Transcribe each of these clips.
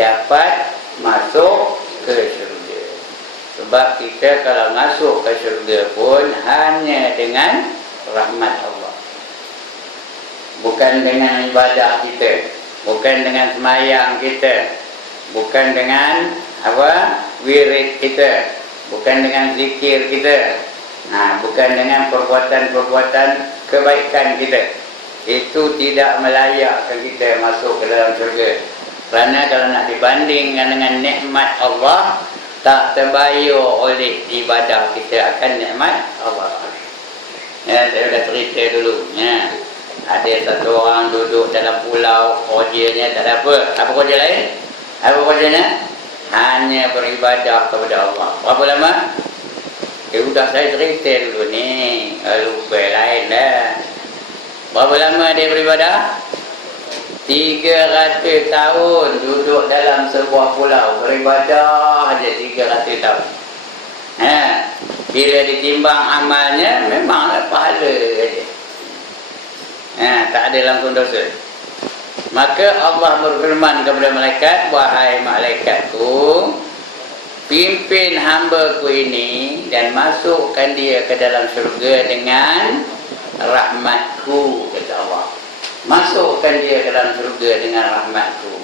dapat masuk ke syurga. Sebab kita kalau masuk ke syurga pun hanya dengan rahmat Allah. Bukan dengan ibadah kita, bukan dengan semayang kita, bukan dengan wirid kita, bukan dengan zikir kita, bukan dengan perbuatan-perbuatan kebaikan kita. Itu tidak melayakkan kita masuk ke dalam syurga. Kerana kalau nak dibandingkan dengan nikmat Allah, tak terbayar oleh ibadah kita akan nikmat Allah. Ya, saya dah cerita dulu. Ya. Ada satu orang duduk dalam pulau, kerjanya tak ada apa. Apa kerja lain? Apa kerjanya? Hanya beribadah kepada Allah. Berapa lama? Sudah saya cerita dulu ni. Lupa lain dah. Berapa lama dia beribadah? 300 tahun duduk dalam sebuah pulau. Beribadah aja 300 tahun. Bila ditimbang amalnya, memanglah pahala aja. Tak ada langsung dosa. Maka Allah berfirman kepada malaikat, wahai malaikatku, pimpin hamba-Ku ini dan masukkan dia ke dalam syurga dengan rahmat-Ku, kata Allah. Masukkan dia ke dalam syurga dengan rahmat-Ku.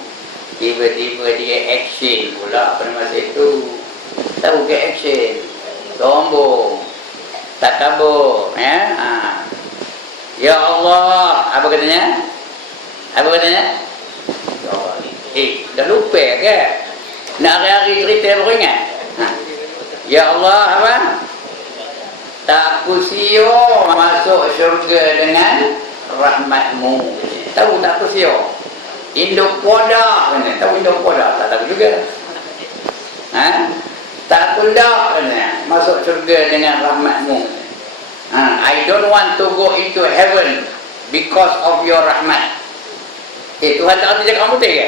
Tiba-tiba dia action pula pada masa itu. Tahu ke action? Sombong, takabur, ya Allah, apa katanya? Apa katanya? Dah lupa ke? Nak hari-hari cerita baru ingat? Ya Allah, apa? Tak kusio masuk syurga dengan rahmat-Mu. Tahu tak kusio? Induk poda, tahu induk poda? Tak tahu juga. Tak kundak, masuk syurga dengan rahmat-Mu. I don't want to go into heaven because of your rahmat. Tuhan tak ada cakap putih ke?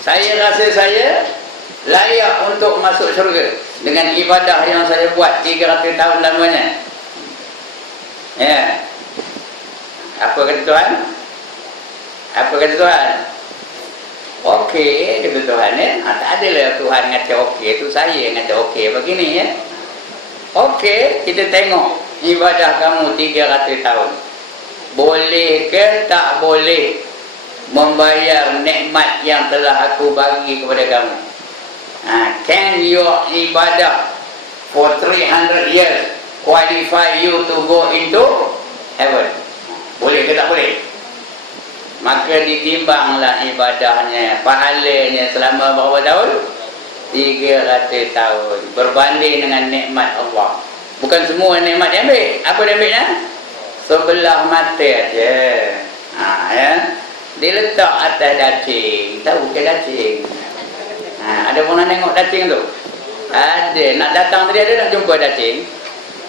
Saya rasa saya layak untuk masuk syurga dengan ibadah yang saya buat 300 tahun lamanya. Apa kata Tuhan? Apa kata Tuhan? Okey, kata Tuhan. Tak adalah Tuhan kata okey, itu saya yang kata okey begini ya. Okey, kita tengok ibadah kamu 300 tahun. Boleh ke tak boleh membayar nikmat yang telah aku bagi kepada kamu? Can your ibadah for 300 years qualify you to go into heaven? Boleh ke tak boleh? Maka ditimbanglah ibadahnya, pahalanya selama berapa tahun? 300 tahun. Berbanding dengan nikmat Allah. Bukan semua nikmat dia ambil. Apa dia ambilnya? Sebelah mata aja. Dia letak atas dacing. Tahu ke dacing? Ada pernah tengok dacing tu? Ada. Nak datang tadi ada nak jumpa dacing.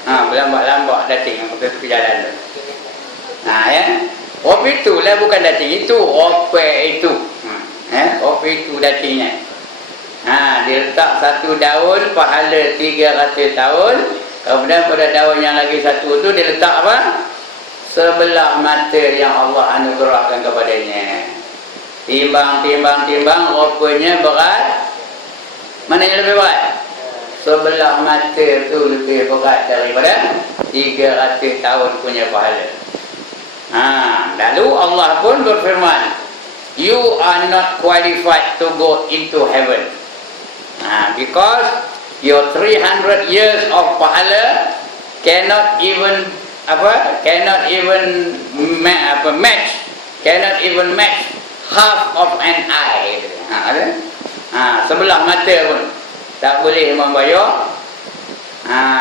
Berlambat-lambat dacing yang pakai tepi jalan tu. Opi itu lah, bukan dacing. Itu opek itu. Opek itu dacingnya. Dia letak satu daun, pahala 300 tahun. Kemudian pada daun yang lagi satu tu dia letak apa? Sebelah mata yang Allah anugerahkan kepadanya. Timbang, rupanya berat. Mana yang lebih berat? Sebelah mata tu lebih berat daripada 300 tahun punya pahala. Lalu Allah pun berfirman, you are not qualified to go into heaven. Because your 300 years of pahala cannot even match half of an eye. Sebelah mata pun tak boleh membayar.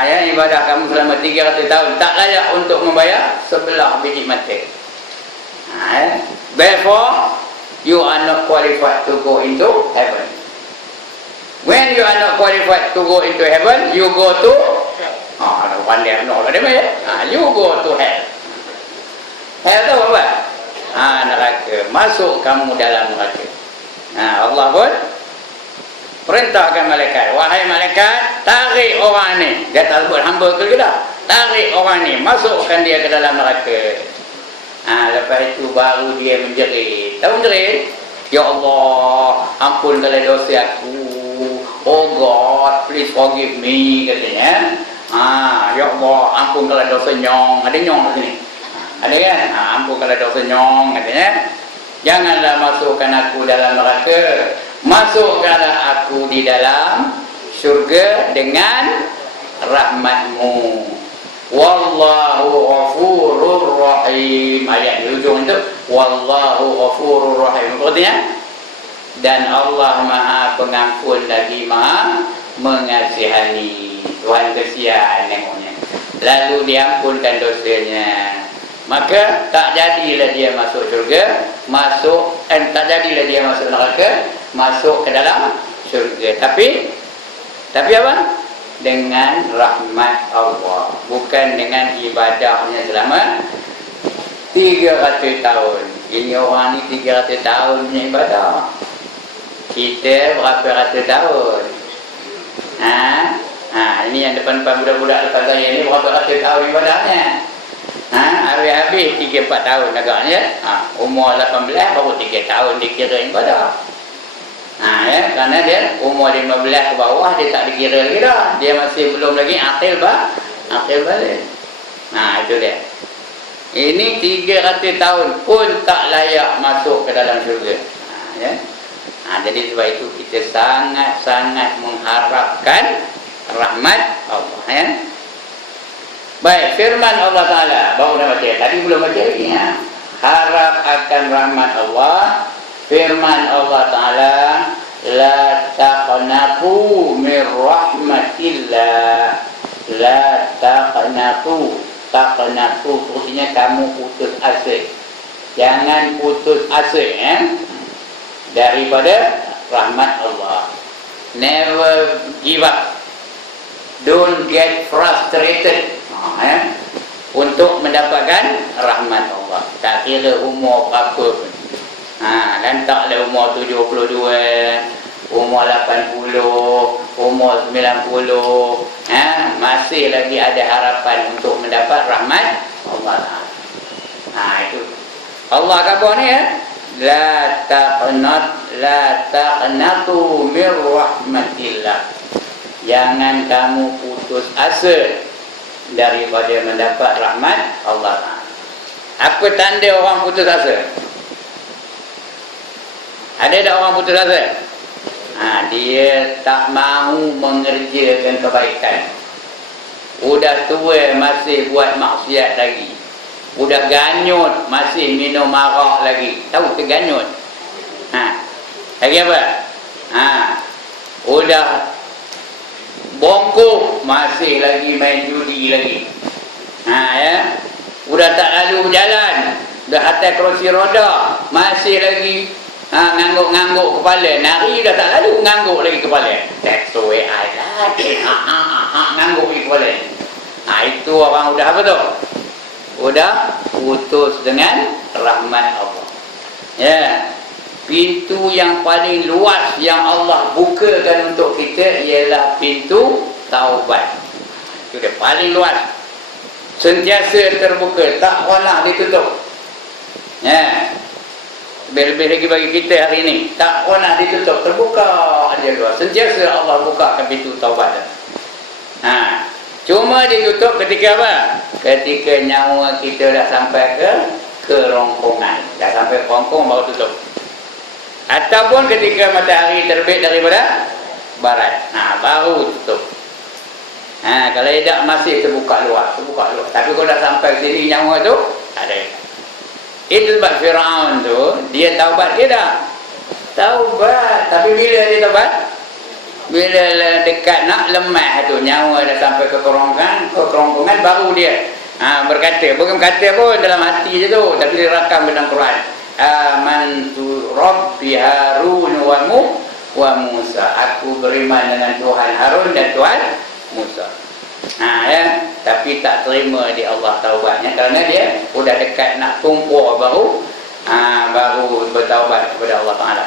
Ibadah kamu selama 300 tahun tak layak untuk membayar sebelah biji mata. Therefore you are not qualified to go into heaven. When you are not qualified to go into heaven, you go to you go to hell. Hell tu apa? Neraka. Masuk kamu dalam neraka. Allah pun perintahkan malaikat, wahai malaikat, tarik orang ni. Dia tak sebut hamba ke dah. Tarik orang ni, masukkan dia ke dalam neraka. Lepas itu baru dia menjerit. Tahu menjerit? Ya Allah, ampunkanlah dosa aku. Oh God, please forgive me, katanya. Ya Allah, ampunkanlah dosa nyong. Ada nyong di sini? Ada kan? Ampunkanlah dosa nyong, katanya. Janganlah masukkan aku dalam neraka. Masukkanlah aku di dalam syurga dengan rahmatmu. Wallahu ghafurur rahim. Ayat di ujung itu wallahu ghafurur rahim. Artinya dan Allah Maha Pengampun lagi Maha Mengasihani. Tuhan kesian nengoknya. Lalu diampunkan dosanya. Maka tak jadilah dia masuk syurga, tak jadilah dia masuk neraka, masuk ke dalam syurga. Tapi apa? Dengan rahmat Allah, bukan dengan ibadahnya selama 300 tahun. Ini orang ni 300 tahun punya ibadah. Kita berapa ratus tahun? Ini yang depan-depan budak-budak depan saya ni berapa ratus tahun ibadahnya? Habis 3-4 tahun agaknya. Umur 18 baru 3 tahun dikira ibadah. Kerana dia umur 15 ke bawah dia tak dikira lagi dah. Dia masih belum lagi akil balik. Itu dia. Ini 300 tahun pun tak layak masuk ke dalam syurga. Jadi sebab itu kita sangat-sangat mengharapkan rahmat Allah. Baik, firman Allah Ta'ala baru dah baca, tadi belum baca lagi. Harap akan rahmat Allah. Firman Allah Ta'ala, la taqnatu min rahmatillah. La taqnatu. Taqnatu artinya kamu putus asa. Jangan putus asa daripada rahmat Allah. Never give up. Don't get frustrated untuk mendapatkan rahmat Allah. Tak kira umur berapa pun. Dan taklah umur 72, umur 80, umur 90, masih lagi ada harapan untuk mendapat rahmat Allah. Itu Allah kata ni la taqnatu min rahmatillah. Jangan kamu putus asa daripada mendapat rahmat Allah. Apa tanda orang putus asa? Ada tak orang putus asa? Dia tak mahu mengerjakan kebaikan. Udah tua masih buat maksiat lagi. Udah ganyut masih minum arak lagi. Tahu ke ganyut? Lagi apa? Udah bongkok masih lagi main judi lagi. Udah tak lalu berjalan, dah atas kerusi roda masih lagi ngangguk-ngangguk kepala. Nari dah tak lalu ngangguk lagi kepala. That's the way I like it. Ngangguk lagi kepala. Itu orang udah apa tu? Udah putus dengan rahmat Allah. Pintu yang paling luas yang Allah bukakan untuk kita ialah pintu taubat. Itu dia paling luas. Sentiasa terbuka, tak pernah ditutup. Lebih-lebih lagi bagi kita hari ini, tak pernah ditutup, terbuka aja luas. Sentiasa Allah bukakan pintu taubat. Cuma ditutup ketika apa? Ketika nyawa kita dah sampai ke kerongkongan. Dah sampai kerongkong baru tutup. Ataupun ketika matahari terbit daripada barat, baru tutup. Kalau tidak masih terbuka luas. Tapi kalau dah sampai sini nyawa tu ada. Itu sebab Firaun tu dia taubat ke dah? Taubat. Tapi bila dia taubat? Bila dekat nak lemah tu, nyawa dah sampai ke kerongkongan baru dia berkata. Bukan kata pun dalam hati je tu, tapi dia rakam dalam Quran. Amantu Rabbi Harun wa Musa. Aku beriman dengan Tuhan Harun dan Tuhan Musa. Tapi tak terima di Allah taubatnya kerana dia sudah dekat nak tumpur baru bertaubat kepada Allah Ta'ala.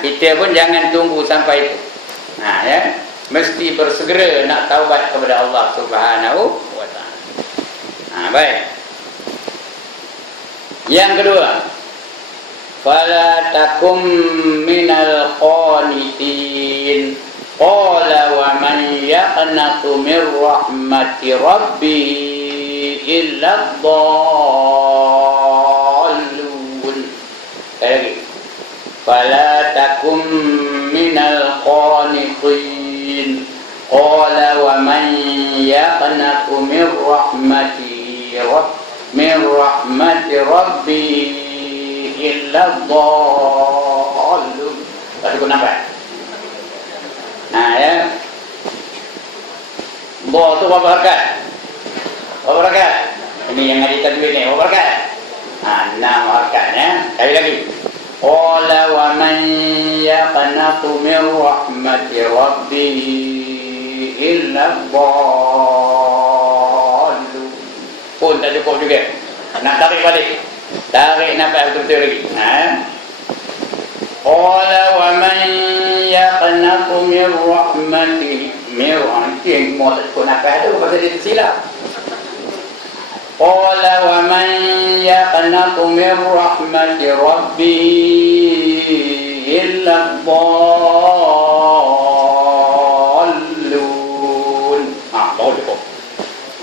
Kita pun jangan tunggu sampai itu. Mesti bersegera nak taubat kepada Allah Subhanahu wa Ta'ala. Baik. Yang kedua, fala takum minal qanitin. Qala wa man yaqnatu min rahmati rabbih illa dhallun. Lagi. Fala takum minal qanitin. Qala wa man yaqnatu min rahmati rabbih illa dhallun. Tak ada nampak. Ya. Bo tu berapa harakat? Berapa harakat? Ini yang ada tajwid ni, berapa harakat? 6 harakat ya. Sekali lagi. Qala wa man yaqnatu min rahmati rabbih illa dhallun. Pun tak cukup juga. Nak tarik balik. Tarik nafas betul-betul lagi. Qala wa man yaqnatu min rahmati yang mau tak cukup nafas tu pasal dia tersilap. Qala wa man yaqnatu min rahmati rabbih illa dhallun. Baru cukup.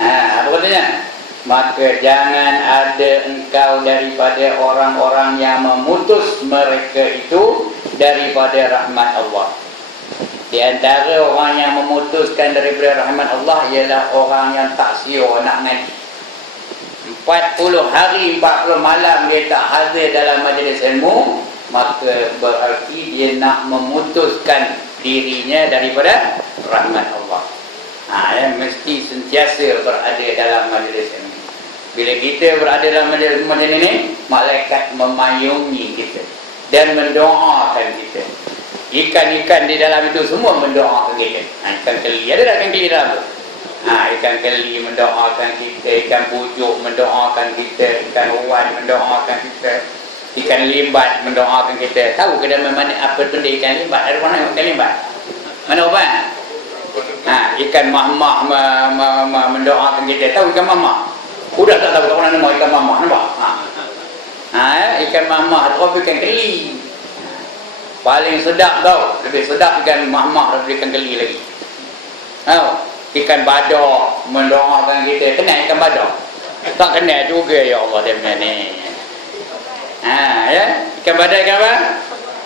Apa katanya? Maka jangan ada engkau daripada orang-orang yang memutus mereka itu daripada rahmat Allah. Di antara orang yang memutuskan daripada rahmat Allah ialah orang yang tak siur nak ngaji. 40 hari 40 malam dia tak hadir dalam majlis ilmu, maka berarti dia nak memutuskan dirinya daripada rahmat Allah. Mesti sentiasa berada dalam majlis ilmu. Bila kita berada dalam majlis ini, malaikat memayungi kita dan mendoakan kita. Ikan-ikan di dalam itu semua mendoakan kita. Ikan keli, ada tak ikan keli dalam tu? Ikan keli mendoakan kita, ikan pucuk mendoakan kita, ikan uwan mendoakan kita, ikan limbat mendoakan kita. Tahu ke dalam mana apa benda ikan limbat? Ada mana ikan limbat? Mana uban? Ikan mahmah mendoakan kita. Tahu ikan mahmah? Udah tak tahu mana nama ikan mahmah, nampak? Ikan mahmah atau ikan keli. Paling sedap tau, lebih sedap ikan mahmah daripada ikan keli lagi. Ikan badak mendoakan kita. Kenal ikan badak? Tak kenal juga ya Allah dia punya ni. Ya, ikan badak ikan apa?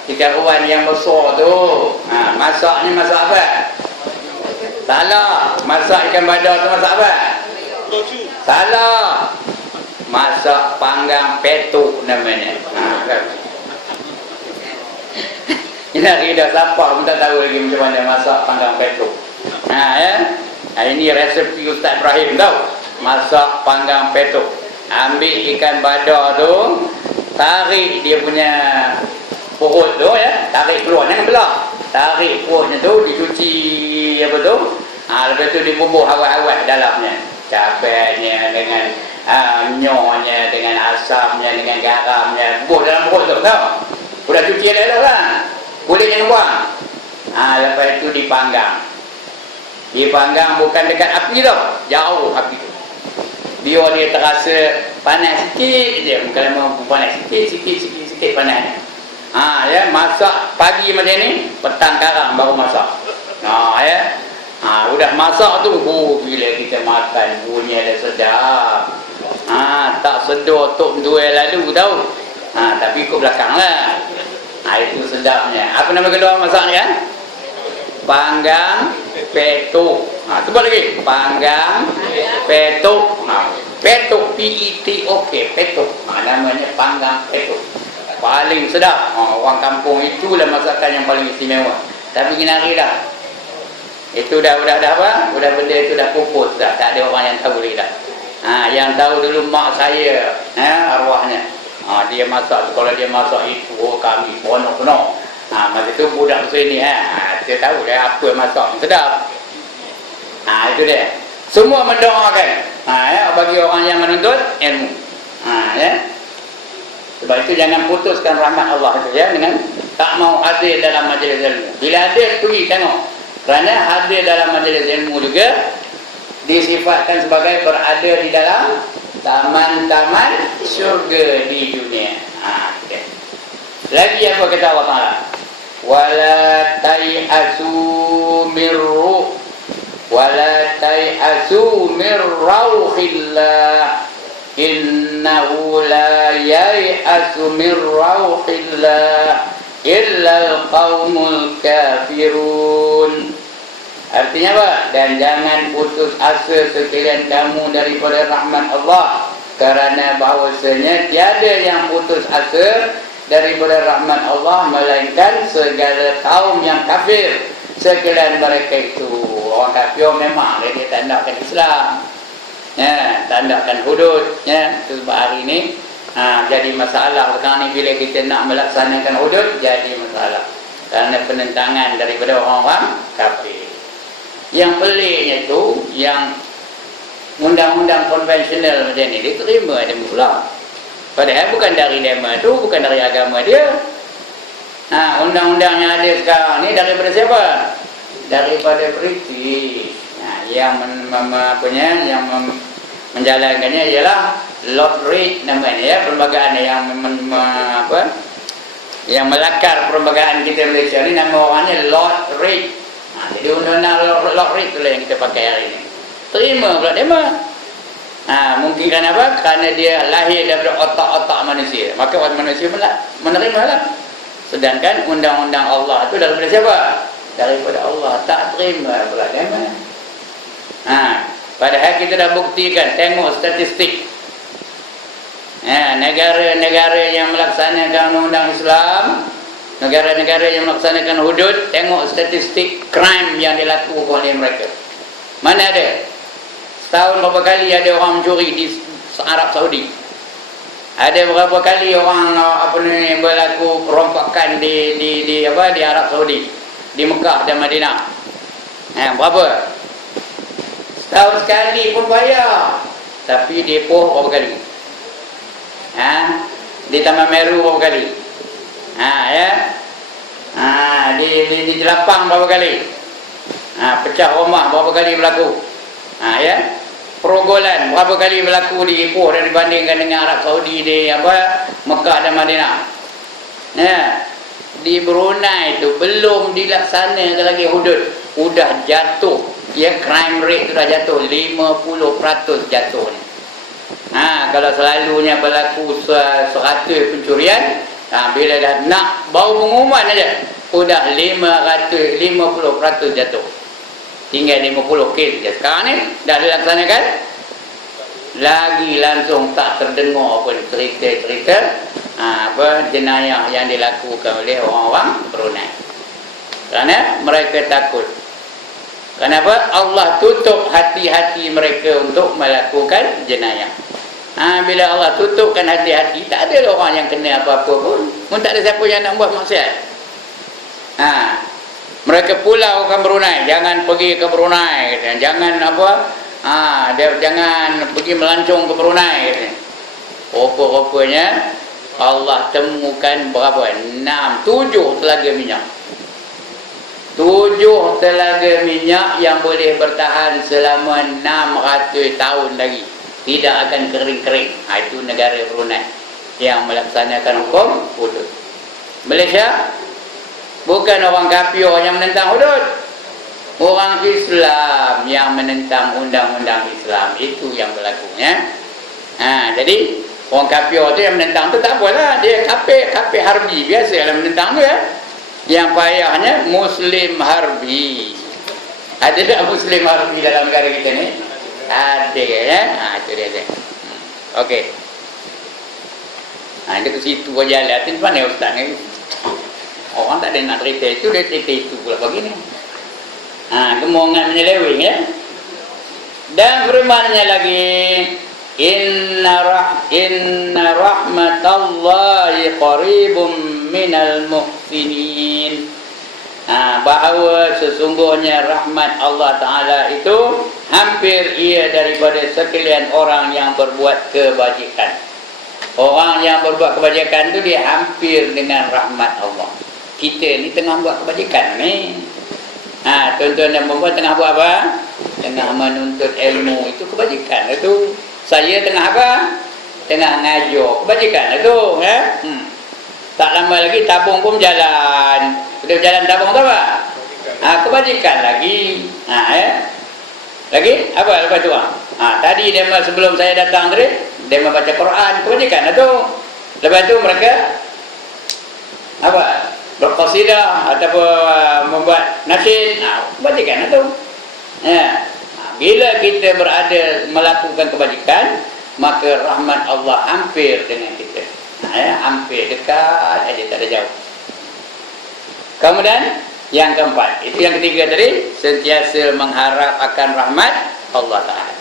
Ikan uwan yang besar tu. Masaknya masak apa? Salah. Masak ikan badak tu masak apa? Salah. Masak panggang petuk namanya. Ini hari dah lapar pun tak tahu lagi macam mana masak panggang petuk. Ya. Ini resepi Ustaz Ibrahim tahu. Masak panggang petuk. Ambil ikan badak tu, tarik dia punya perut tu ya, tarik keluar jangan belah. Tarik perutnya tu, dicuci apa tu? Lepas tu dibumbu awal-awal dalamnya. Cabainya dengan nyonya, dengan asamnya, dengan garamnya, bubuh dalam perut tu tahu. Sudah cuci dah kan? Kulit yang buang. Lepas itu dipanggang. Dipanggang bukan dekat api tau, jauh api tu. Biar dia terasa panas sikit je, bukan lama panas sikit panasnya. Ya, masak pagi macam ni, petang karang baru masak. Ya. Udah masak tu, bila kita makan bunyi dah sedap. Tak sedar tok dua lalu tahu. Tapi ikut belakang lah. Itu sedapnya. Apa nama kedua masak ni kan? Panggang petuk. Cuba lagi. Panggang petuk. Petuk P-E-T-O-K. Petuk. Namanya panggang petuk. Paling sedap. Orang kampung itulah masakan yang paling istimewa. Tapi kena hari dah. Itu dah apa? Udah benda itu dah pupus dah. Tak ada orang yang tahu lagi dah. Yang tahu dulu mak saya, arwahnya. Dia masak, kalau dia masak itu, kami penuh. Masa itu budak besar ni, saya tahu dia apa masak sedap. Itu dia. Semua mendoakan. Bagi orang yang menuntut ilmu. Ya. Sebab itu jangan putuskan rahmat Allah itu ya, dengan tak mau hadir dalam majlis ilmu. Bila hadir, pergi tengok. Kerana hadir dalam majlis ilmu juga disifatkan sebagai berada di dalam taman-taman syurga di dunia. Okay. Lagi apa kata Allah Ta'ala? Wala tai'asu mir rauhillah innahu la yai'asu mir rauhillah illal qaumul kafirun. Artinya apa? Dan jangan putus asa sekalian kamu daripada rahmat Allah, kerana bahawasanya tiada yang putus asa daripada rahmat Allah melainkan segala kaum yang kafir. Sekalian mereka itu orang kafir memang dia tandakan Islam, ya, tandakan hudud, ya. Sebab hari ini jadi masalah sekarang ni bila kita nak melaksanakan hudud jadi masalah kerana penentangan daripada orang-orang kafir. Yang peliknya itu yang undang-undang konvensional macam ni diterima demo pula. Padahal bukan dari demo tu, bukan dari agama dia. Undang-undang yang ada sekarang ni daripada siapa? Daripada British. Yang menjalankannya ialah Lord Reid namanya, ya, perlembagaan yang melakar perlembagaan kita Malaysia ni, nama orangnya Lord Reid. Jadi undang-undang Lord Reid itulah yang kita pakai hari ini. Terima pula demo. Mungkin kenapa? Kerana dia lahir daripada otak-otak manusia, maka manusia menerima lah. Sedangkan undang-undang Allah itu daripada siapa? Daripada Allah. Tak terima pula demo. Padahal kita dah buktikan, tengok statistik. Negara-negara yang melaksanakan undang-undang Islam, negara-negara yang melaksanakan hudud, tengok statistik crime yang dilakukan oleh mereka. Mana ada? Setahun berapa kali ada orang mencuri di Arab Saudi? Ada berapa kali orang berlaku perompakan di Arab Saudi, di Mekah dan Madinah? Berapa? Setahun sekali pun bayar. Tapi depoh berapa kali? Di Taman Meru berapa kali? Di Jelapang berapa kali? Pecah rumah berapa kali berlaku? Perogolan berapa kali berlaku di Ipoh dan dibandingkan dengan Arab Saudi di Mekah dan Madinah. Di Brunei itu belum dilaksanakan lagi hudud, sudah jatuh, ya, crime rate itu dah jatuh 50% jatuh ni. Kalau selalunya berlaku 100 pencurian, bila dah nak bau pengumuman aja sudah 50% jatuh. Tinggal 50 kes je. Sekarang ni dah dilaksanakan lagi langsung tak terdengar pun cerita-cerita jenayah yang dilakukan oleh orang-orang Brunei. Kerana mereka takut. Kenapa? Allah tutup hati-hati mereka untuk melakukan jenayah. Bila Allah tutupkan hati-hati, tak ada orang yang kena apa-apa pun. Tak ada siapa yang nak buat maksiat. Mereka pula orang Brunei, jangan pergi ke Brunei, jangan jangan pergi melancong ke Brunei. Rupa-rupanya Allah temukan berapa? 7 telaga minyak. 7 telaga minyak yang boleh bertahan selama 600 tahun lagi, tidak akan kering-kering. Itu negara Brunei yang melaksanakan hukum hudud. Malaysia bukan orang kafir yang menentang hudud, orang Islam yang menentang undang-undang Islam. Itu yang berlakunya. Jadi orang kafir tu yang menentang tu tak apalah, dia kafir harbi biasa lah menentang tu, ya. Yang payahnya Muslim harbi. Ada tak Muslim harbi dalam negara kita ni? Ada, ya. Itu dia. Okey. Dia ke situ aja lah. Itu mana ustaz ni? Orang tak ada nak cerita itu, dia cerita itu pula begini. Gemongan menyeleweng, ya. Dan firman-Nya lagi, Inna rahmatallahi qaribum minal muhsinin. Bahawa sesungguhnya rahmat Allah Ta'ala itu hampir ia daripada sekalian orang yang berbuat kebajikan. Orang yang berbuat kebajikan itu dia hampir dengan rahmat Allah. Kita ni tengah buat kebajikan ni. Tuan-tuan dan puan-puan tengah buat apa? Tengah menuntut ilmu, itu kebajikan itu. Saya tengah apa? Tengah ngajar kebajikan itu, ya. Tak lama lagi tabung pun jalan. Sudah jalan tabung tu apa? Kebajikan lagi. Ya. Lagi apa lepas tu? Tadi dia sebelum saya datang tadi, dia membaca Quran, kebajikan itu. Lepas tu mereka apa? Berqasidah ataupun membuat nasyid, kebajikan itu. Ya. Bila kita berada melakukan kebajikan, maka rahmat Allah hampir dengan kita. Hampir dekat aja, tak ada jauh. Kemudian yang keempat, itu yang ketiga tadi, sentiasa mengharap akan rahmat Allah Ta'ala.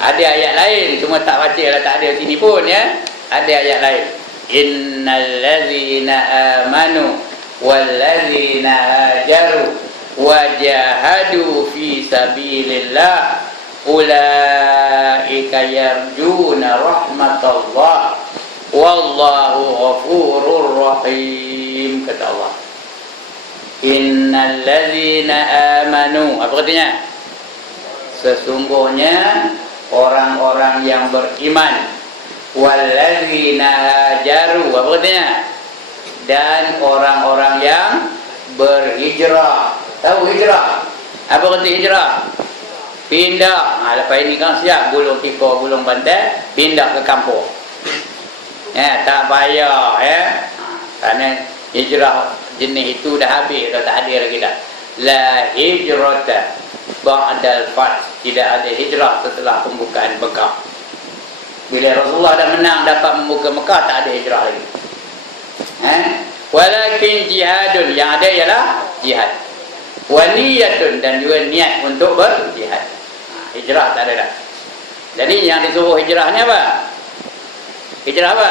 Ada ayat lain, cuma tak baca lah, tak ada sini pun, ya. Ada ayat lain. Innal ladzina amanu wal ladzina hajaru wajahadu fi sabilillah ulaika yarjuna rahmatallah wallahu ghafurur rahim, kata Allah. Innal ladzina amanu, apa katanya? Sesungguhnya orang-orang yang beriman, wal ladzina hajaru, apa katanya? Dan orang-orang yang berhijrah. Tahu hijrah? Apa kata hijrah? Pindah. Lepas ini kan siap gulung tikar, gulung bantal, pindah ke kampung. Tak payah, ya. Kerana hijrah jenis itu dah habis, dah tak ada lagi dah. La hijrata ba'dal fath. Tidak ada hijrah setelah pembukaan Mekah. Bila Rasulullah dah menang dapat membuka Mekah, tak ada hijrah lagi. Walakin jihadun, yang ada ialah jihad. Waniyatun, dan juga niat untuk berjihad. Hijrah tak ada dah. Jadi yang disuruh hijrah ni apa? Hijrah apa?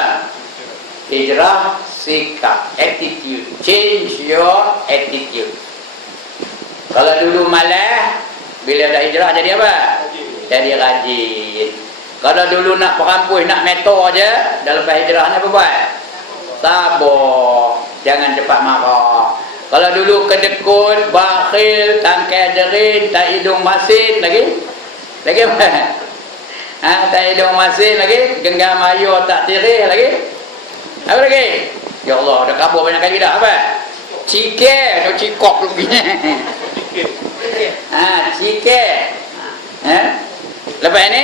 Hijrah sikap, attitude. Change your attitude. Kalau dulu malas, bila dah hijrah jadi apa? Jadi rajin. Kalau dulu nak perampus, nak metor je, dah lepas hijrah ni apa buat? Sabar, jangan cepat marah. Kalau dulu kedekut, bakhil, tangkai jerin, tak hidung masin lagi. Lagi apa? Tak hidung masin lagi, genggam ayu tak tirih lagi. Apa lagi? Ya Allah, dah kabur banyak kali dah. Apa? Cikir, atau cikok lagi. Cikir. Lepas ini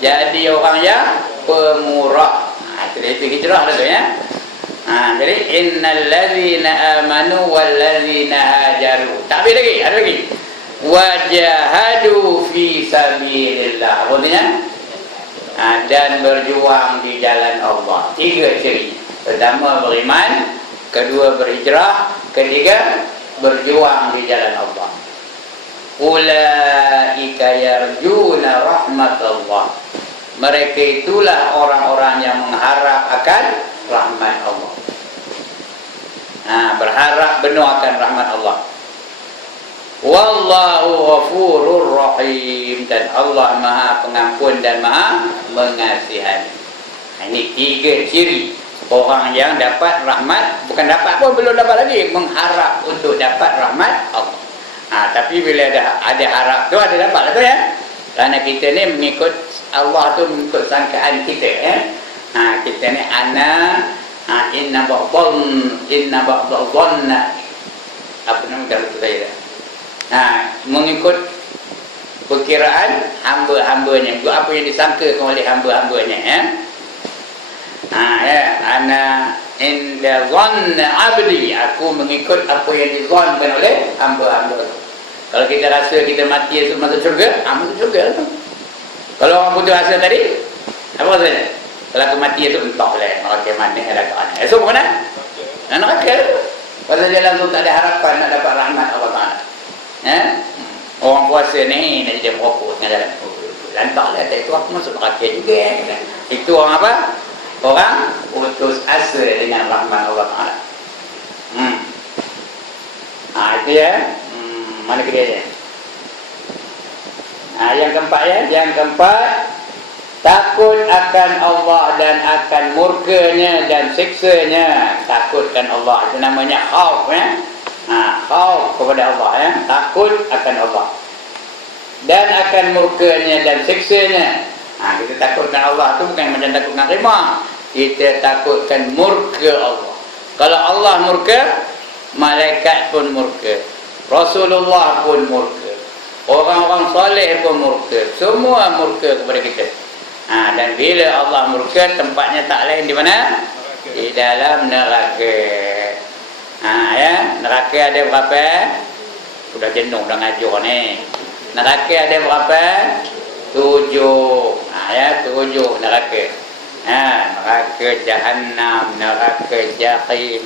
jadi orang yang pemurah. Itu hijrah dah tu, ya. Jadi innal ladzina amanu wal ladzina hajaru. Tak habis lagi, ada lagi. Wajahadu fi sabilillah. Maksudnya dan berjuang di jalan Allah. 3 ciri. Pertama beriman, kedua berhijrah, ketiga berjuang di jalan Allah. Ulaika yarjuna rahmatullah. Mereka itulah orang-orang yang mengharap akan rahmat Allah. Berharap benar akan rahmat Allah. Wallahu ghafurur rahim, dan Allah Maha Pengampun dan Maha Mengasihani. Ini 3 ciri orang yang dapat rahmat, bukan dapat pun, belum dapat lagi, mengharap untuk dapat rahmat Allah. Tapi bila ada harap tu, ada dapat lah tu, ya. Kerana kita ni mengikut Allah tu, mengikut sangkaan kita, ya. Kita ni inna ba'dhanna, apa nama kalau saya dah, mengikut perkiraan hamba-hambanya, apa yang disangkakan oleh hamba-hambanya, ya. Ana inda dhanna abdi, aku mengikut apa yang dizankan oleh hamba-hamba. Kalau kita rasa kita mati esok masuk syurga, masuk syurga lah tu. Kalau orang putus asa tadi, apa rasanya? Kalau aku mati esok, entah lah neraka mana, neraka mana. Esok mana? Neraka. Pasal dia langsung tak ada harapan nak dapat rahmat Allah Ta'ala. Orang puasa ni nak jadi merokok tengah jalan. Lantak lah, itu aku masuk neraka juga. Itu orang apa? Orang putus asa dengan rahmat Allah Ta'ala. Itu ya. Mana kedua dia? Yang keempat, ya. Yang keempat, takut akan Allah dan akan murkanya dan siksanya. Takutkan Allah, itu namanya khauf, ya. Khauf kepada Allah, ya. Takut akan Allah dan akan murkanya dan siksanya. Kita takutkan Allah tu bukan macam takutkan rimba. Kita takutkan murka Allah. Kalau Allah murka, malaikat pun murka, Rasulullah pun murka, orang-orang soleh pun murka, semua murka kepada kita. Dan bila Allah murka, tempatnya tak lain di mana? Di dalam neraka. Neraka ada berapa? Sudah jenuh dah ngajar ni. Neraka ada berapa? 7. 7 neraka. Neraka Jahannam, neraka Jahim,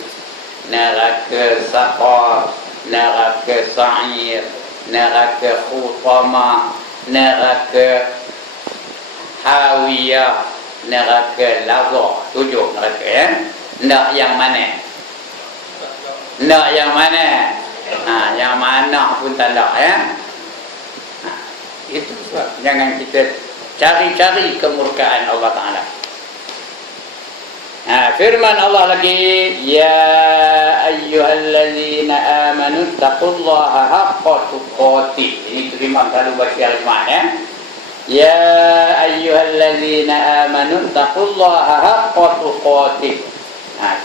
neraka Saqar, neraka Sa'ir, neraka Khutama, neraka Hawiyah, neraka Lazar. 7 neraka ya. Nak yang mana? Nak yang mana? Yang mana pun tak nak ya. Itu sebab jangan kita cari-cari kemurkaan Allah Ta'ala. Firman Allah lagi, ya ayyuhallazina amanu taqullaha haqqa tuqatih. Ini terima kalau baca al-Quran ya. Ya ayyuhallazina amanu taqullaha haqqa tuqatih.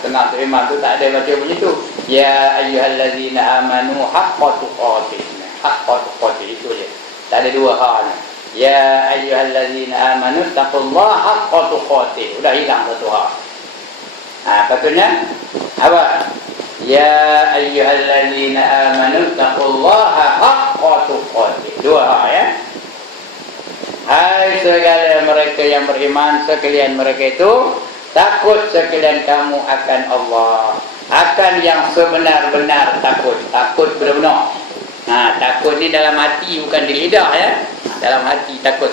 Tengah terima tu tak ada baca bunyi tu. Ya ayyuhallazina amanu haqqa tuqatih. Haqqa tuqatih itu je. Tak ada dua hal. Ya ayyuhallazina amanu taqullaha haqqa tuqatih. Sudah hilang satu hal. Patutnya apa? Ya ayyuhallazina amanu taqullaha haqqa tuqatih. Dua hal ya. Hai segala mereka yang beriman, sekalian mereka itu takut sekalian kamu akan Allah, akan yang sebenar-benar takut. Takut benar-benar. Takut ni dalam hati, bukan di lidah ya. Dalam hati takut.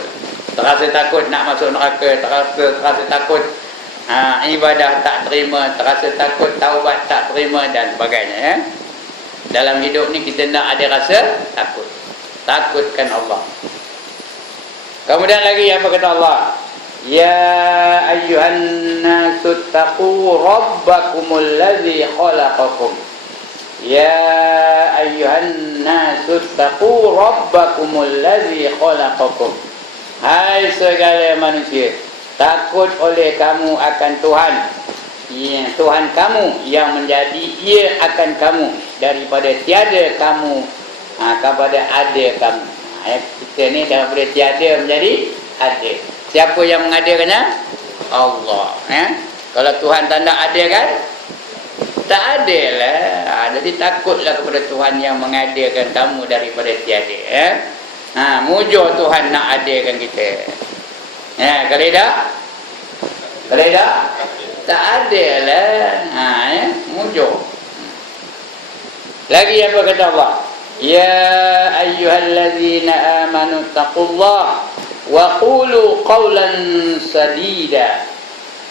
Terasa takut nak masuk neraka, terasa takut ibadah tak terima, terasa takut taubat tak terima dan sebagainya ya. Dalam hidup ni kita nak ada rasa takut. Takutkan Allah. Kemudian lagi apa kata Allah? Ya ayyuhan nasu taqu rabbakumul ladzi khalaqakum. Ya ayyuhan nasu taqu rabbakumul ladzi khalaqakum. Hai segala manusia, takut oleh kamu akan Tuhan. Ya, Tuhan kamu yang menjadi ia akan kamu daripada tiada kamu kepada ada kamu. Kita ni daripada tiada menjadi ada. Siapa yang mengadakannya? Allah. Kalau Tuhan tak nak ada kan? Tak ada lah. Jadi takutlah kepada Tuhan yang mengadakan kamu daripada tiada. Mujur Tuhan nak adakan kita. Kalau tak? Kalau tak? Tak ada lah. Mujur. Lagi apa kata Allah? Ya ayyuhallazina amanu taqullaha wa qulu qawlan sadida.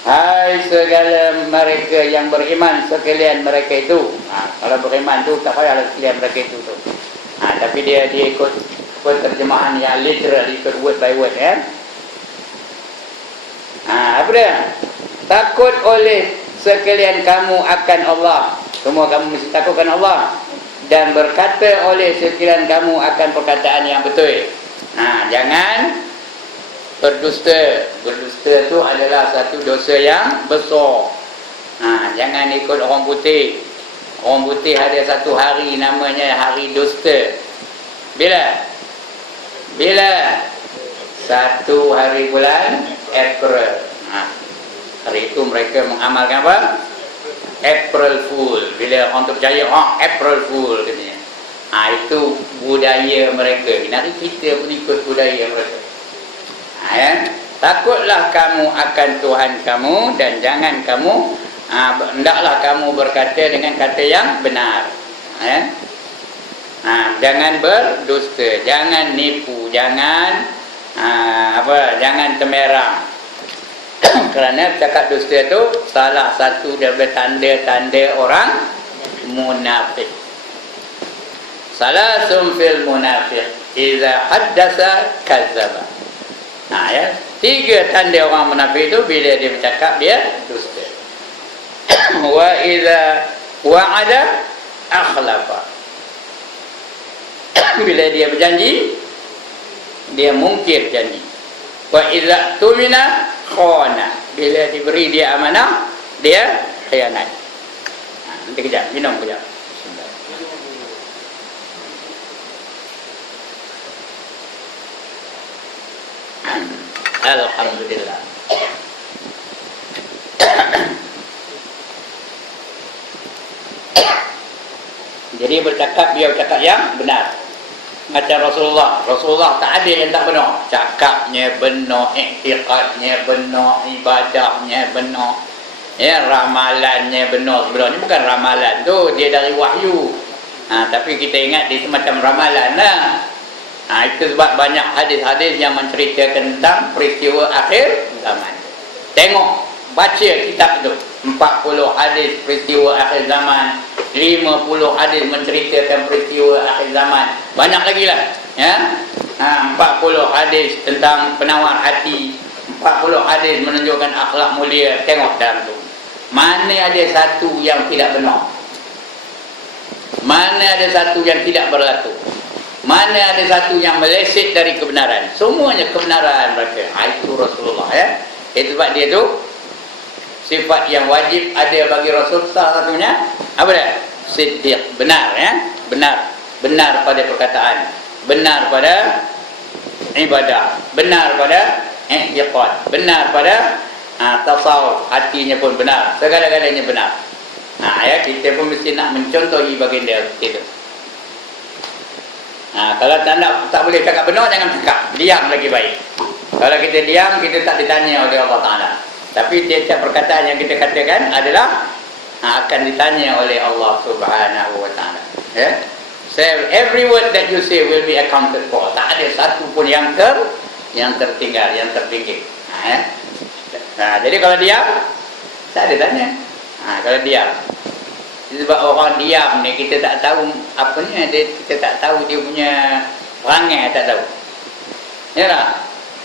Hai segala mereka yang beriman, sekalian mereka itu. Kalau beriman tu tak payahlah sekalian mereka itu tu. Tapi dia ikut terjemahan yang literal, ikut word by word ya. Apa dia? Takut oleh sekalian kamu akan Allah. Semua kamu mesti takutkan Allah. Dan berkata oleh sekalian kamu akan perkataan yang betul. Jangan berdusta. Berdusta tu adalah satu dosa yang besar. Jangan ikut orang putih. Orang putih ada satu hari namanya hari dusta. Bila? 1 hari bulan April. Hari itu mereka mengamalkan apa? April Fool. Bila orang tu percaya, April Fool katanya. Itu budaya mereka. Nanti kita pun ikut budaya mereka. Takutlah kamu akan Tuhan kamu dan jangan kamu hendaklah kamu berkata dengan kata yang benar. Jangan berdusta, jangan nipu, jangan jangan temerang. Kerana cakap dusta itu salah satu daripada tanda-tanda orang munafik. Salasun fil munafiq, idza haddasa kadzdzaba. 3 tanda orang munafik itu bila dia bercakap dia dusta. Wa idza wa'ada akhlafa. Bila dia berjanji dia mungkir janji. Wa idza tumina khana. Bila diberi dia amanah, dia khianat. Nanti kejap, minum kejap. Alhamdulillah. Jadi dia bercakap yang benar. Macam Rasulullah tak ada yang tak benar. Cakapnya benar, i'tiqadnya benar, ibadahnya benar. Ya, ramalannya benar. Sebenarnya bukan ramalan tu, dia dari wahyu. Tapi kita ingat dia semacam ramalan lah. Itu sebab banyak hadis-hadis yang menceritakan tentang peristiwa akhir zaman. Tengok, baca kitab tu. 40 hadis peristiwa akhir zaman, 50 hadis menceritakan peristiwa akhir zaman. Banyak lagi lah, ya. 40 hadis tentang penawar hati, 40 hadis menunjukkan akhlak mulia. Tengok dalam tu. Mana ada satu yang tidak benar? Mana ada satu yang tidak berlaku? Mana ada satu yang meleset dari kebenaran? Semuanya kebenaran mereka. Itu Rasulullah, ya. Itu sebab dia tu sifat yang wajib ada bagi Rasul. Salah satunya apa dia? Siddiq, benar, ya. Benar pada perkataan, benar pada ibadah, benar pada i'tiqad, benar pada tasawuf, hatinya pun benar, segala-galanya benar. Ya, kita pun mesti nak mencontohi baginda kita. Kalau tak boleh cakap benar, jangan cakap, diam lagi baik. Kalau kita diam, kita tak ditanya oleh Allah Ta'ala. Tapi tiap perkataan yang kita katakan adalah akan ditanya oleh Allah Subhanahu Wa Ta'ala. Ya? So every word that you say will be accounted for. Tak ada satu pun yang tertinggal, yang terpinggir. Jadi kalau diam, tak ada tanya. Kalau diam, sebab orang diam ni kita tak tahu apanya dia, kita tak tahu dia punya perangai, tak tahu. Ya tak?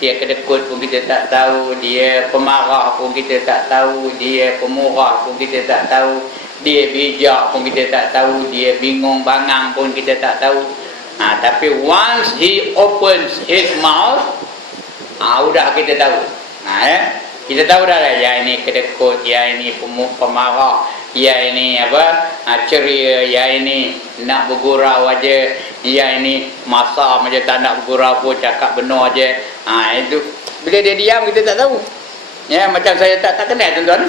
Dia kedekut pun kita tak tahu, dia pemarah pun kita tak tahu, dia pemurah pun kita tak tahu, dia bijak pun kita tak tahu, dia bingung bangang pun kita tak tahu. Tapi once he opens his mouth, udah kita tahu. Kita tahu dah lah, ya ini kedekut, ya ini pemarah, ya ini ceria, ya ini nak bergurau aja, ya ini masa macam tak nak bergurau pun cakap benar aja. Itu bila dia diam kita tak tahu. Ya, macam saya tak kenal tuan-tuan.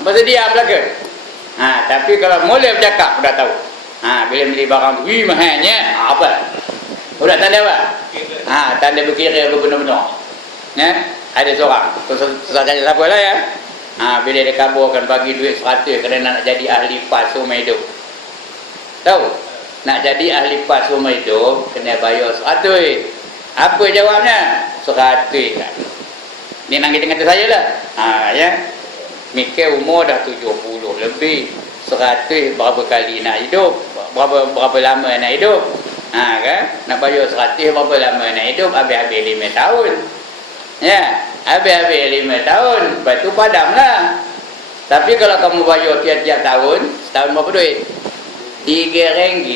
Pasal diam belaka. Tapi kalau mula bercakap dah tahu. Bila beli barang, wih mahalnya, apa? Sudah tanda apa? Tanda berkira benar-benar. Ya, ada seorang, susah cari siapa lah, ya. Bila dia kaburkan bagi duit 100 kerana nak jadi ahli PAS seumur hidup. Tahu? Nak jadi ahli PAS seumur hidup kena bayar 100. Apa jawabnya? 100 kan. Ni nangis dengan saya lah. Ya. Mikir umur dah 70 lebih. 100 berapa kali nak hidup? Berapa lama nak hidup? Kan? Nak bayar 100 berapa lama nak hidup? Habis-habis 5 tahun. Ya, habis-habis 5 tahun, lepas tu padamlah. Tapi kalau kamu bayar tiap-tiap tahun, setahun berapa duit? RM3.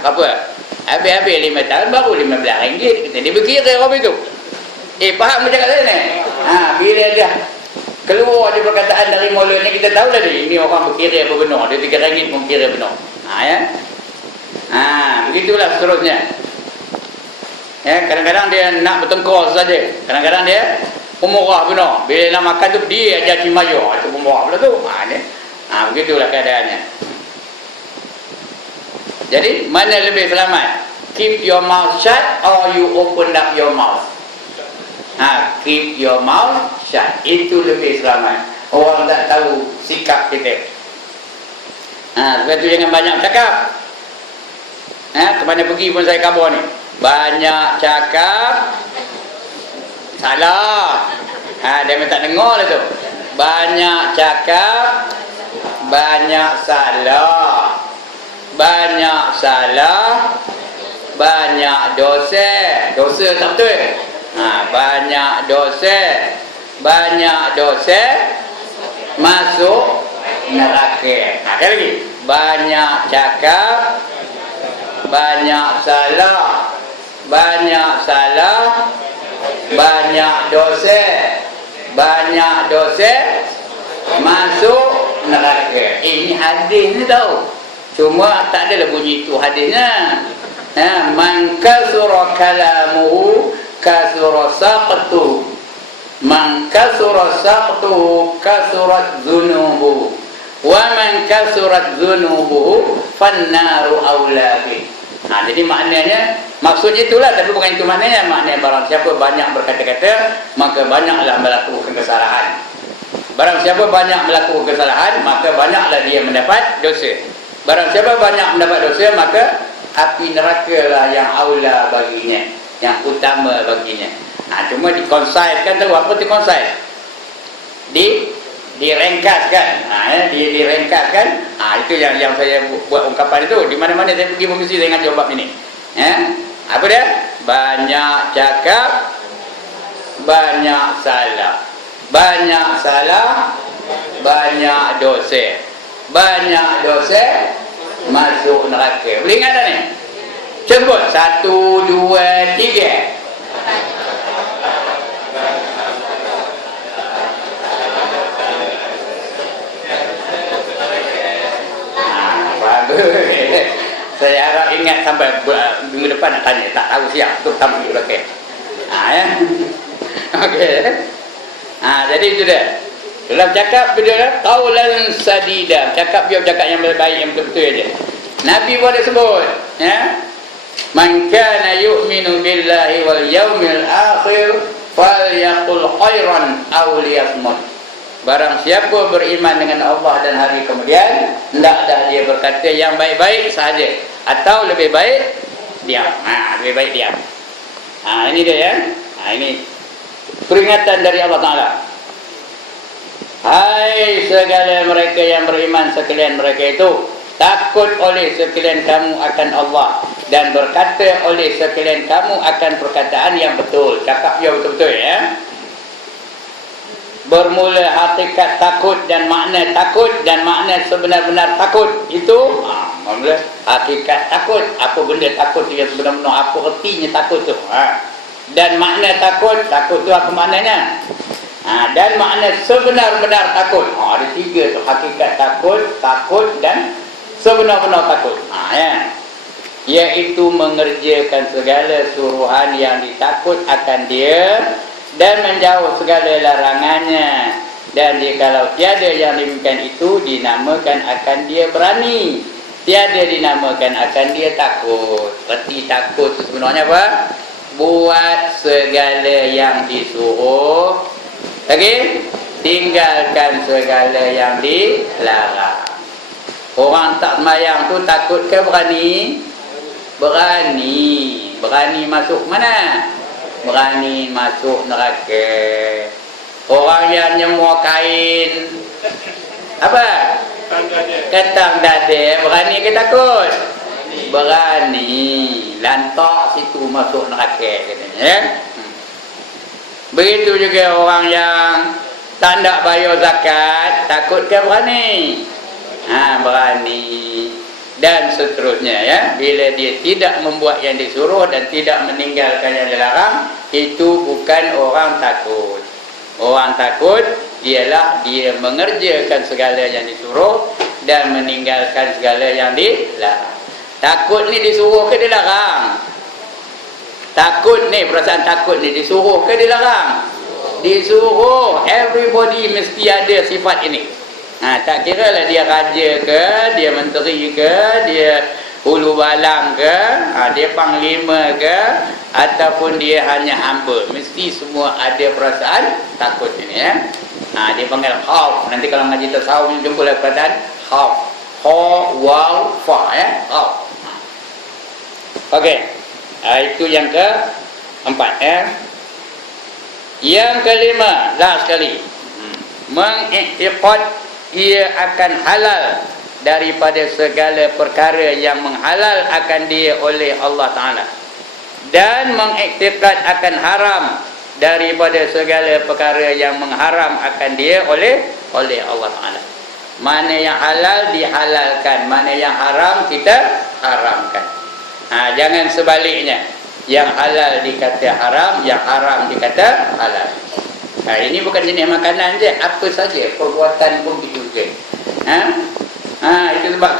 Berapa? Habis-habis 5 tahun baru RM15. Dia berkira apa itu? Faham macam kat saya ni? Bila dah keluar dia perkataan dari mulut ni, kita tahu lah dia, ini orang berkira apa benar. Dia RM3 pun kira benar. Ya? Begitulah seterusnya. Ya, kadang-kadang dia nak bertengkar saja. Kadang-kadang dia pemurah benar. Bila nak makan tu dia aja cimayo. Itu pemurah pula tu. Begitulah keadaannya. Jadi mana lebih selamat? Keep your mouth shut or you open up your mouth? Keep your mouth shut. Itu lebih selamat. Orang tak tahu sikap kita. Sebab tu jangan banyak cakap. Kemana pergi pun saya kabar ni. Banyak cakap salah. Dia memang tak dengar lah tu. Banyak cakap banyak salah. Banyak salah, banyak dosa. Dosa tak betul. Banyak dosa. Banyak dosa masuk neraka. Sekali lagi. Banyak cakap banyak salah. Banyak salah banyak dosa. Banyak dosa masuk neraka. Ini hadis ni tahu. Cuma tak adalah bunyi itu hadisnya. Man kasura kalamuhu kasura saqtu. Man kasura saqtu kasurat dhunubuhu. Wa man kasurat dhunubuhu fannaru aula bih. Jadi maknanya, maksudnya itulah, tapi bukan itu maknanya. Maknanya barang siapa banyak berkata-kata, maka banyaklah melakukan kesalahan. Barang siapa banyak melakukan kesalahan, maka banyaklah dia mendapat dosa. Barang siapa banyak mendapat dosa, maka api neraka lah yang aula baginya, yang utama baginya. Cuma dikonsaikan, tahu apa dikonsai? Direngkaskan. Dia direngkaskan. Itu yang saya buat ungkapan itu. Di mana-mana saya pergi mesti saya ingat jawab ini. Apa dia? Banyak cakap, banyak salah. Banyak salah, banyak dosa. Banyak dosa masuk neraka. Boleh ingat tak ni? Sebut 1, 2, 3. Saya harap ingat sampai minggu depan nak tanya. Tak tahu siap untuk tampil. Okey. Okey. Jadi itu dia. Dalam cakap dia qaulan sadida. Cakap yang baik, yang betul-betul aja. Nabi pun ada sebut, man kana yu'minu billahi wal yaumil akhir falyaqul khairan aw liyasmut. Barang siapa beriman dengan Allah dan hari kemudian, hendaklah dia berkata yang baik-baik sahaja, atau lebih baik diam. Lebih baik diam. Ini dia ya. Ini peringatan dari Allah Ta'ala. Hai segala mereka yang beriman sekalian mereka itu, takut oleh sekalian kamu akan Allah, dan berkata oleh sekalian kamu akan perkataan yang betul. Cakap yang betul-betul ya. Bermula hakikat takut dan makna sebenar-benar takut itu, bermula hakikat takut. Apa benda takut yang sebenar-benar, apa ertinya takut tu. Dan makna takut tu apa maknanya? Dan makna sebenar-benar takut. Ada 3 tu, hakikat takut dan sebenar-benar takut. Iaitu mengerjakan segala suruhan yang ditakut akan dia dan menjauh segala larangannya. Dan kalau tiada yang demikian itu, dinamakan akan dia berani. Tiada dinamakan akan dia takut. Erti takut sebenarnya apa? Buat segala yang disuruh, tinggalkan segala yang dilarang. Orang tak sembahyang tu takut ke berani? Berani masuk mana? Berani masuk neraka. Orang yang nyemua kain, apa? Ketang dada, berani ke takut? Berani. Lantak situ masuk neraka katanya. Begitu juga orang yang tak nak bayar zakat, takut ke berani? Berani. Dan seterusnya ya. Bila dia tidak membuat yang disuruh dan tidak meninggalkan yang dilarang, itu bukan orang takut. Orang takut ialah dia mengerjakan segala yang disuruh dan meninggalkan segala yang dilarang. Takut ni disuruh ke dilarang? Takut ni, perasaan takut ni disuruh ke dilarang? Disuruh. Everybody mesti ada sifat ini. Tak kira lah dia raja ke, dia menteri ke, dia hulu balang ke, dia panglima ke, ataupun dia hanya hamba. Mesti semua ada perasaan takut ini ya. Dia panggil khauf. Nanti kalau ngaji tasawuf jumpa perkataan khauf. Kha, waw, fa ya. Khauf. Okey. Itu yang keempat ya. Yang kelima, last sekali. Mengiktiqad ia akan halal daripada segala perkara yang menghalal akan dia oleh Allah Ta'ala, dan mengiktikad akan haram daripada segala perkara yang mengharam akan dia oleh Allah Ta'ala. Mana yang halal dihalalkan, mana yang haram kita haramkan. Jangan sebaliknya. Yang halal dikata haram, yang haram dikata halal. Ini bukan jenis makanan je, apa saja perbuatan pun begitu je. Itu sebab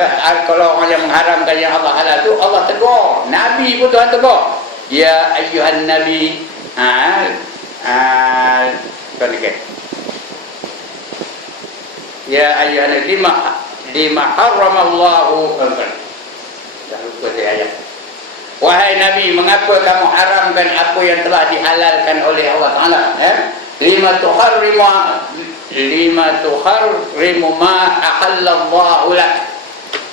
kalau orang yang mengharamkan yang Allah halal tu, Allah tegur. Nabi pun Tuhan tegur. Ya ayyuhan nabi. Ya ayyuhan nabi lima haramallahu. Dah lupa saya ayat. Wahai Nabi, mengapa kamu haramkan apa yang telah dihalalkan oleh Allah Ta'ala? Lima tuharrimu ma ahallallahu lak.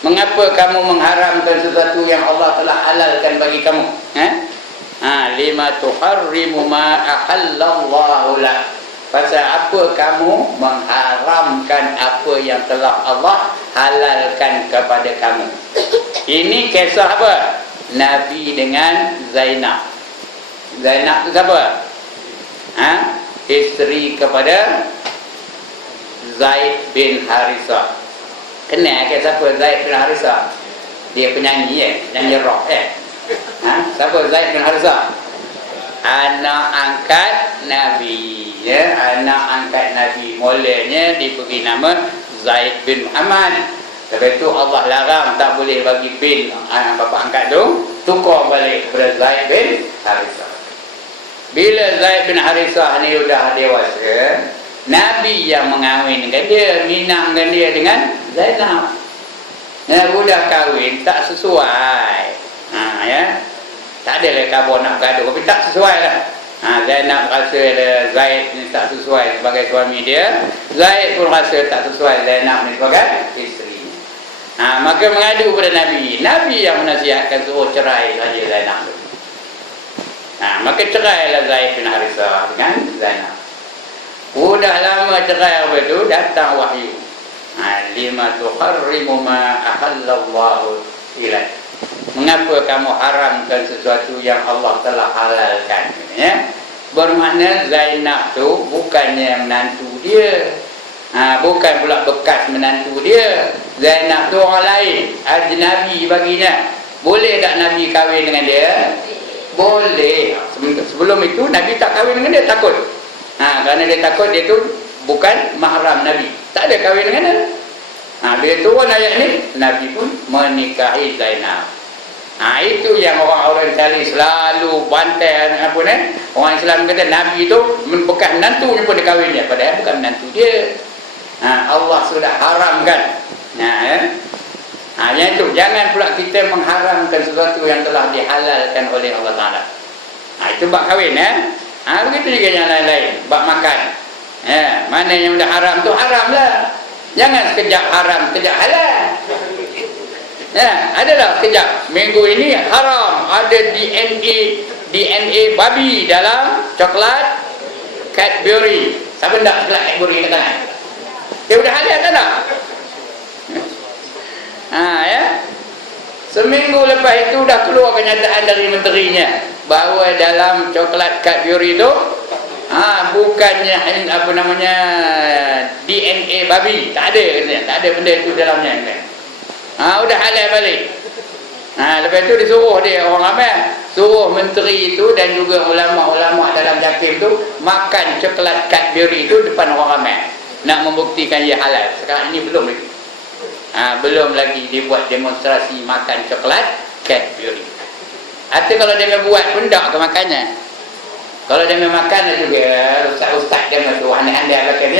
Mengapa kamu mengharamkan sesuatu yang Allah telah halalkan bagi kamu? Lima tuharrimu ma ahallallahu lak. Pasal apa kamu mengharamkan apa yang telah Allah halalkan kepada kamu? Ini kisah apa? Nabi dengan Zainab. Zainab tu siapa? Isteri kepada Zaid bin Harithah. Kenal ke siapa Zaid bin Harithah? Dia penyanyi penyanyi rock siapa Zaid bin Harithah? Anak angkat Nabi, anak angkat Nabi. Mulanya diberi nama Zaid bin Muhammad. Lepas tu Allah larang tak boleh bagi bin bapa angkat tu, tukar balik kepada Zaid bin Harithah. Bila Zaid bin Harithah ni sudah dewasa, Nabi yang mengahwinkan dia, minangkan dia dengan Zainab. Sudah kahwin tak sesuai. Tak ada lah khabar nak gaduh, tapi tak sesuai lah. Zainab rasa Zaid ni tak sesuai sebagai suami dia, Zaid pun rasa tak sesuai Zainab ni sebagai isteri. Maka mengadu kepada Nabi. Nabi yang menasihatkan suruh cerai saja Zainab tu. Maka cerailah Zaid bin Harithah dengan Zainab. Sudah lama cerai apa tu, datang wahyu. Lima tuharrimu ma ahallallahu ilaik. Mengapa kamu haramkan sesuatu yang Allah telah halalkan? Bermakna Zainab tu bukannya menantu dia, bukan pula bekas menantu dia. Zainab tu orang lain, ajnabi baginya. Boleh tak Nabi kahwin dengan dia? Boleh. Sebelum itu Nabi tak kahwin dengan dia, takut. Kerana dia takut dia tu bukan mahram Nabi, tak ada kahwin dengan dia. Bila turun ayat ni, Nabi pun menikahi Zainab. Itu yang orang-orang cari selalu bantai apa ni. Orang Islam kata Nabi tu bekas menantunya pun dia kahwin dia, padahal bukan menantu dia. Allah sudah haramkan. Yang itu, jangan pula kita mengharamkan sesuatu yang telah dihalalkan oleh Allah Ta'ala. Itu bab kahwin. Begitu juga yang lain-lain, bab makan. Mana yang dah haram tu haram lah. Jangan sekejap haram, sekejap halal. Adalah sekejap. Minggu ini haram, ada DNA babi dalam coklat Cadbury. Siapa nak coklat Cadbury kat tangan? Dia sudah halal tak nak? Seminggu lepas itu dah keluar kenyataan dari menterinya bahawa dalam coklat Cadbury itu bukannya apa namanya DNA babi, tak ada katanya, tak ada benda itu dalamnya kan. Sudah halal balik. Lepas itu disuruh dia orang ramai, suruh menteri itu dan juga ulama-ulama dalam JAKIM itu makan coklat Cadbury itu depan orang ramai, nak membuktikan ia halal. Sekarang ini belum lagi. Belum lagi dibuat demonstrasi makan coklat Cadbury. Atau kalau dia buat pun tak ke makannya. Kalau dia makan juga, ustaz-ustaz dia tu handai-handai belakang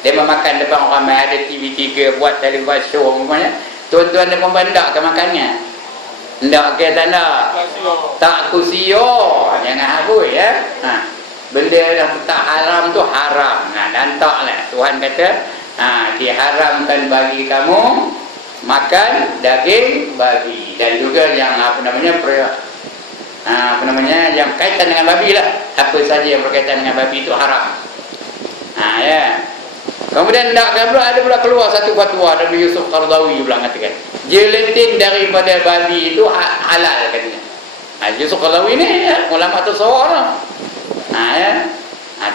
dia makan depan orang ramai, ada TV3 buat televisyen show umpamanya. Tuan-tuan dia pun tak ke makannya. Tak ke tak nak. Tak kusio, jangan habis benda yang tak haram tu haram. Dan taklah Tuhan kata diharamkan bagi kamu makan daging babi dan juga yang yang kaitan dengan babi lah. Apa saja yang berkaitan dengan babi itu haram. Kemudian ada pula keluar satu fatwa dari Yusuf Qaradawi pula mengatakan gelatin daripada babi itu halal katanya. Yusuf Qaradawi ni ulama tasawuf.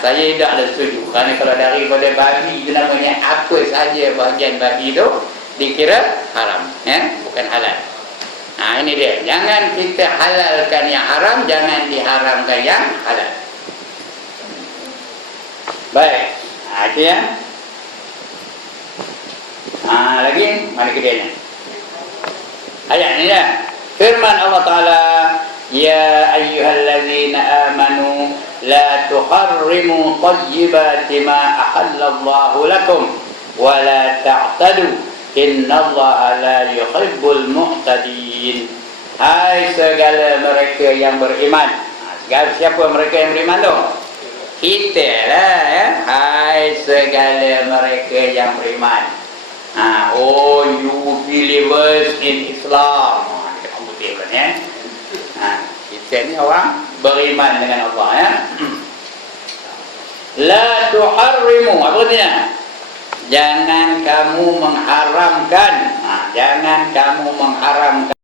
Saya tidaklah setuju, kerana kalau daripada babi itu namanya apa saja bahagian babi itu dikira haram, bukan halal. Ini dia. Jangan kita halalkan yang haram, jangan diharamkan yang halal. Baik. Itu ya. Lagi mana kedainya? Ayat ni dah. Firman Allah Taala, ya ayyuhallazina amanu la tuharrimu tayyibati ma ahallallahu lakum wa la ta'tadu innallaha la yuhibbul mu'tadin. Hai segala mereka yang beriman. Segala siapa mereka yang beriman tu? Kita lah ya. Hai segala mereka yang beriman. Oh, you believers in Islam. Kita putih kan ya. Kita ni orang beriman dengan Allah ya. La tuharrimu. Apa artinya? Jangan kamu mengharamkan. Jangan kamu mengharamkan